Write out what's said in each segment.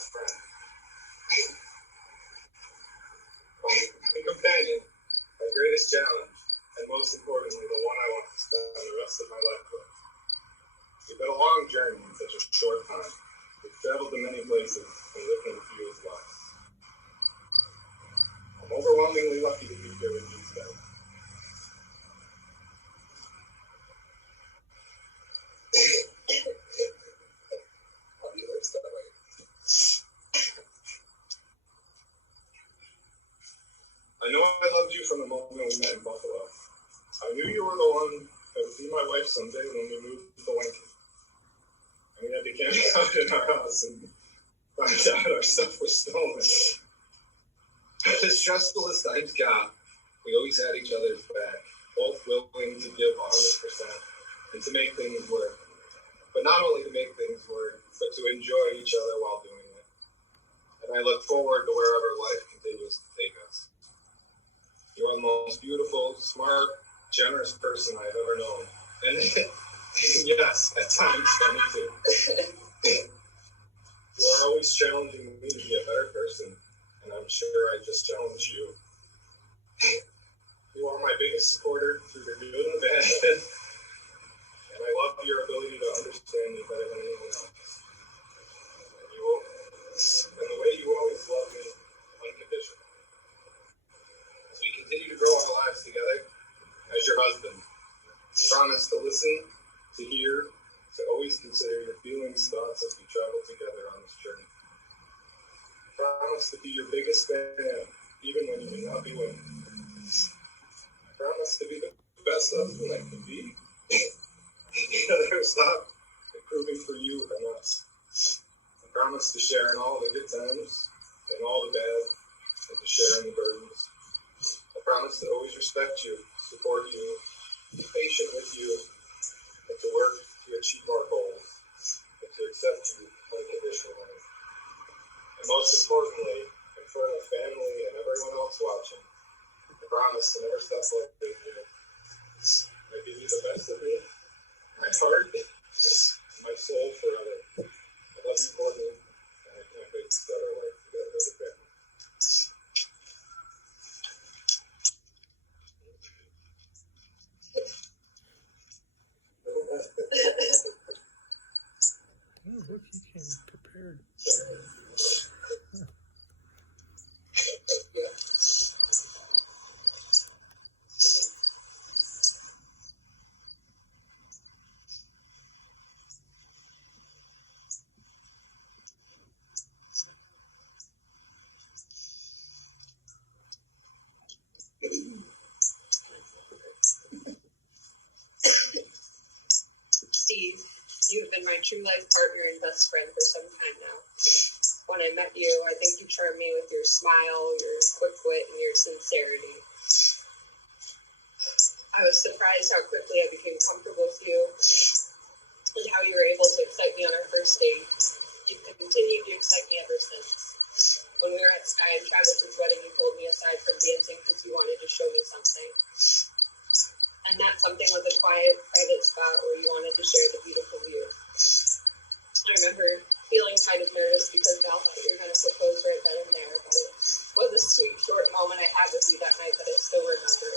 best friend. My companion, my greatest challenge, and most importantly, the one I want to spend the rest of my life with. We've been a long journey in such a short time. We've traveled to many places and lived in a few as well. I'm overwhelmingly lucky to be here with you today. I know I loved you from the moment we met in Buffalo. I knew you were the one that would be my wife someday when we moved to Lincoln. And we had to camp out in our house and find out our stuff was stolen. As stressful as times got, we always had each other's back, both willing to give 100% and to make things work. But not only to make things work, but to enjoy each other while doing it. And I look forward to wherever life continues to take us. You are the most beautiful, smart, generous person I've ever known. And yes, at times, funny too. You are always challenging me to be a better person, and I'm sure I just challenge you. You are my biggest supporter through the good and the bad, and I love your ability to understand me better than anyone else. And the way you always love me unconditionally. As we continue to grow our lives together, as your husband, I promise to listen, to hear, to always consider your feelings, thoughts as we travel together on this journey. I promise to be your biggest fan, even when you may not be willing. I promise to be the best husband I can be. Never stop improving for you and us. I promise to share in all the good times and all the bad, and to share in the burdens. I promise to always respect you, support you, be patient with you, and to work to achieve our goals, and to accept you unconditionally. And most importantly, in front of family and everyone else watching, I promise to never stop loving you. I give you the best of me, my heart, my soul forever. I love you, Courtney, and I can't wait to start our life together as a family. Oh, look, he came prepared. Steve, you have been my true life partner and best friend for some time now. When I met you, I think you charmed me with your smile, your quick wit, and your sincerity. I was surprised how quickly I became comfortable with you and how you were able to excite me on our first date. You've continued to excite me ever since. When we were at Sky and Travis's wedding, you pulled me aside from dancing because you wanted to show me something. And that something was a quiet, private spot where you wanted to share the beautiful view. I remember feeling kind of nervous because Val thought you were going to propose right then and there, but it was a sweet, short moment I had with you that night that I still remember.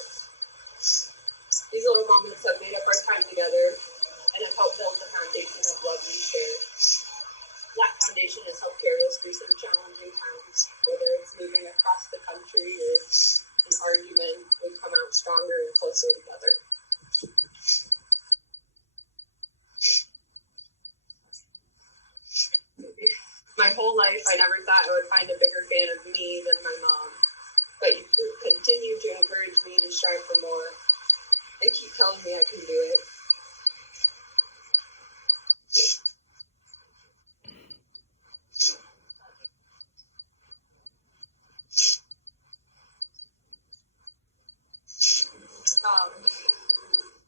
These little moments have made up our time together and have helped build the foundation of love we share. That foundation has helped carry us through some challenging times, whether it's moving across the country or an argument, we've come out stronger and closer together. My whole life, I never thought I would find a bigger fan of me than my mom, but you continue to encourage me to strive for more and keep telling me I can do it.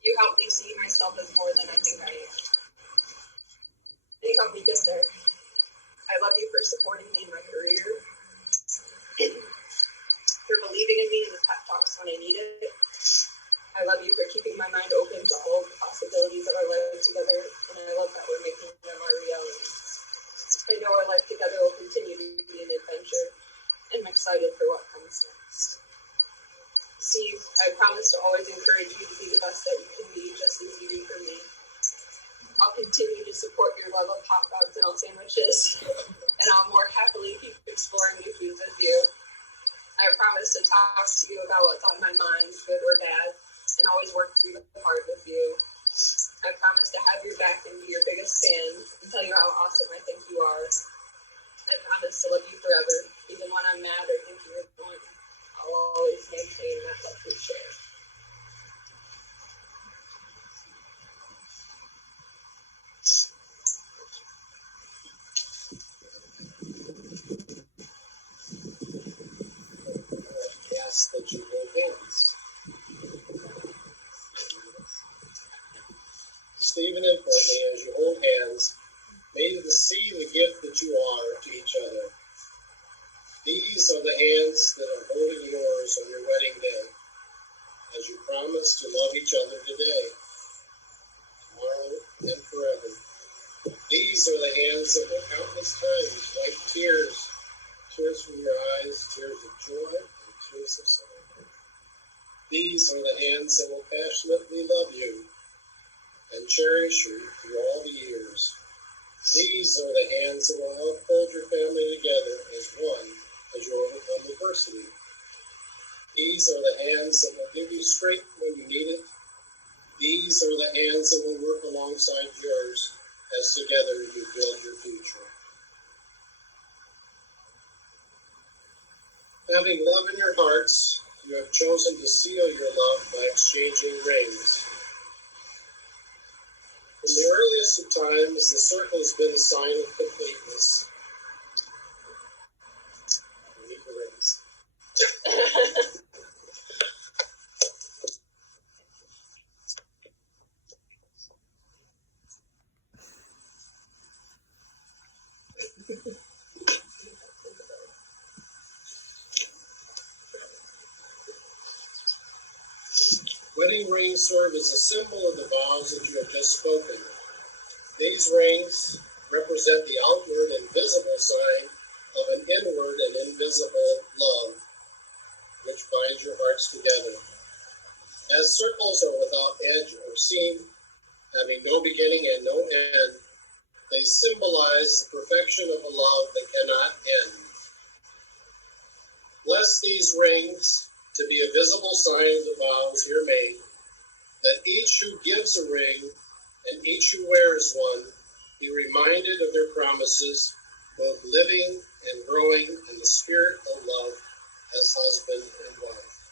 You help me see myself as more than I think I am. And you help me get there. I love you for supporting me in my career, for believing in me in the pep talks when I need it. I love you for keeping my mind open to all the possibilities of our life together, and I love that we're making them our reality. I know our life together will continue excited for what comes next. Steve, I promise to always encourage you to be the best that you can be, just as you do for me. I'll continue to support your love of hot dogs and all sandwiches, and I'll more happily keep exploring new foods with you. I promise to talk to you about what's on my mind, good or bad, and always work through the hard with you. I promise to have your back and be your biggest fan and tell you how awesome I think you are. I promise to love you forever, even when I'm mad or think you're the one. I'll always maintain that love we share. Ask that you hold hands. Stephen and Courtney, as you hold hands, may you see the gift that you are to each other. These are the hands that are holding yours on your wedding day, as you promise to love each other today, tomorrow, and forever. These are the hands that will countless times wipe tears from your eyes, tears of joy, and tears of sorrow. These are the hands that will passionately love you and cherish you through all the years. These are the hands that will help hold your family together as one as you overcome adversity. These are the hands that will give you strength when you need it. These are the hands that will work alongside yours as together you build your future. Having love in your hearts, you have chosen to seal your love by exchanging rings. From the earliest of times, the circle has been a sign of completeness. We need the rings. Wedding rings serve as a symbol of the vows that you have just spoken. These rings represent the outward and visible sign of an inward and invisible love, which binds your hearts together. As circles are without edge or seam, having no beginning and no end, they symbolize the perfection of a love that cannot end. Bless these rings to be a visible sign of the vows here made, that each who gives a ring and each who wears one be reminded of their promises, both living and growing in the spirit of love as husband and wife.